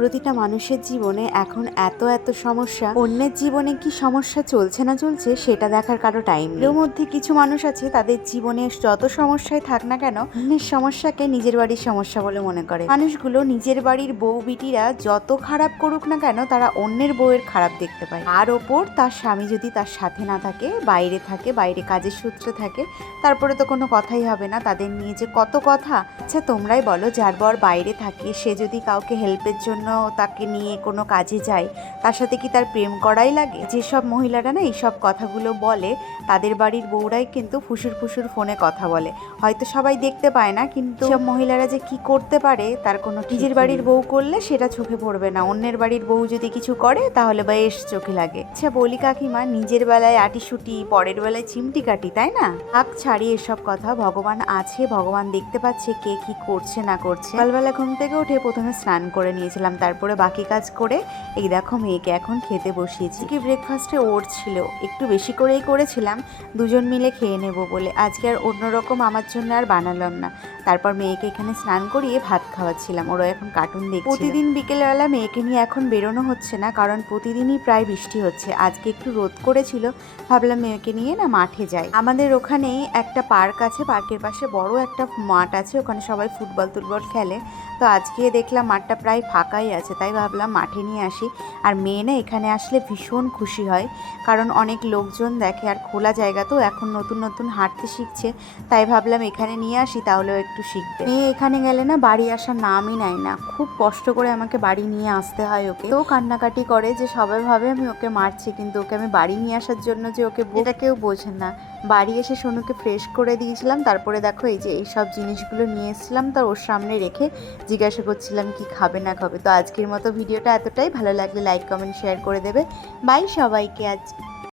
প্রতিটা মানুষের জীবনে এখন এত এত সমস্যা, অন্যের জীবনে কি সমস্যা চলছে না চলছে সেটা দেখার কারও টাইম এর মধ্যে কিছু মানুষ আছে, তাদের জীবনে যত সমস্যায় থাক না কেন, অন্যের সমস্যাকে নিজের বাড়ির সমস্যা বলে মনে করে। মানুষগুলো নিজের বাড়ির বউ বিটিরা যত খারাপ করুক না কেন, তারা অন্যের বউয়ের খারাপ দেখতে পায়। আর ওপর তার স্বামী যদি তার সাথে না থাকে, বাইরে থাকে, বাইরে কাজের সূত্রে থাকে, তারপরে তো কোনো কথাই হবে না। তাদের নিয়ে যে কত কথা আচ্ছা তোমরাই বলো, যার বর বাইরে থাকে, সে যদি কাউকে হেল্পের জন্য তাকে নিয়ে কোনো কাজে যায় তার সাথে কি তার প্রেম করাই লাগে? যেসব মহিলারা না এইসব কথাগুলো বলে তাদের বাড়ির বউরাই কিন্তু ফুসুর ফুসুর ফোনে কথা বলে। হয়তো সবাই দেখতে পায় না কিন্তু সব মহিলারা যে কি করতে পারে তার কোনো নিজের বাড়ির বউ করলে সেটা চোখে পড়বে না। অন্যের বাড়ির বউ যদি কিছু করে তাহলে বেশ চোখে লাগে। আচ্ছা বলি কাকিমা নিজের বেলায় আটিসুটি পরের বেলায় চিমটি কাটি তাই না? হাক ছাড়ি এসব কথা ভগবান আছে ভগবান দেখতে পাচ্ছে কে কি করছে না করছে। সকালবেলা ঘুম থেকে উঠে প্রথমে স্নান করে নিয়েছিলাম। তারপরে বাকি কাজ করে এই দেখো মেয়েকে এখন খেতে বসিয়েছি। কি ব্রেকফাস্টে ওর ছিল। একটু বেশি করেই করেছিলাম। দুজন মিলে খেয়ে নেব বলে। আজকে আর অন্যরকম আমার জন্য আর বানালাম না। তারপর মেয়েকে এখানে স্নান করিয়ে ভাত খাওয়াচ্ছিলাম। ওরা এখন কার্টুন দেখছে প্রতিদিন বিকেলবেলা মেয়েকে নিয়ে এখন বেরোনো হচ্ছে না, কারণ প্রতিদিনই প্রায় বৃষ্টি হচ্ছে। আজকে একটু রোদ করেছিল। ভাবলাম মেয়েকে নিয়ে না মাঠে যাই। আমাদের ওখানে একটা পার্ক আছে। পার্কের পাশে বড় একটা মাঠ আছে। ওখানে সবাই ফুটবল টুটবল খেলে। তো আজকে দেখলাম মাঠটা প্রায় ফাঁকাই আছে, তাই ভাবলাম মাঠে নিয়ে আসি। আর মেয়ে না এখানে আসলে ভীষণ খুশি হয়, কারণ অনেক লোকজন দেখে আর খোলা জায়গা তো এখন নতুন নতুন হাঁটতে শিখছে, তাই ভাবলাম এখানে নিয়ে আসি, তাহলেও একটু শিখবে। মেয়ে এখানে গেলে না বাড়ি আসার নামই নেয় না, খুব কষ্ট করে আমাকে বাড়ি নিয়ে আসতে হয় ওকে। তো কান্নাকাটি করে যে সবাই ভাবে আমি ওকে মারছি, কিন্তু ওকে আমি বাড়ি নিয়ে আসার জন্য যে ওকে এটা কেউ বোঝে না। বাড়ি এসে সোনুকে ফ্রেশ করে দিয়েছিলাম। তারপরে দেখো এই যে এইসব জিনিসগুলো নিয়ে এসেছিলাম তার ওর সামনে রেখে জিজ্ঞাসা করছিলাম কি খাবে না খাবে। তো আজকের মতো ভিডিওটা এতটাই। ভালো লাগলে লাইক কমেন্ট শেয়ার করে দেবে। বাই সবাইকে আজ।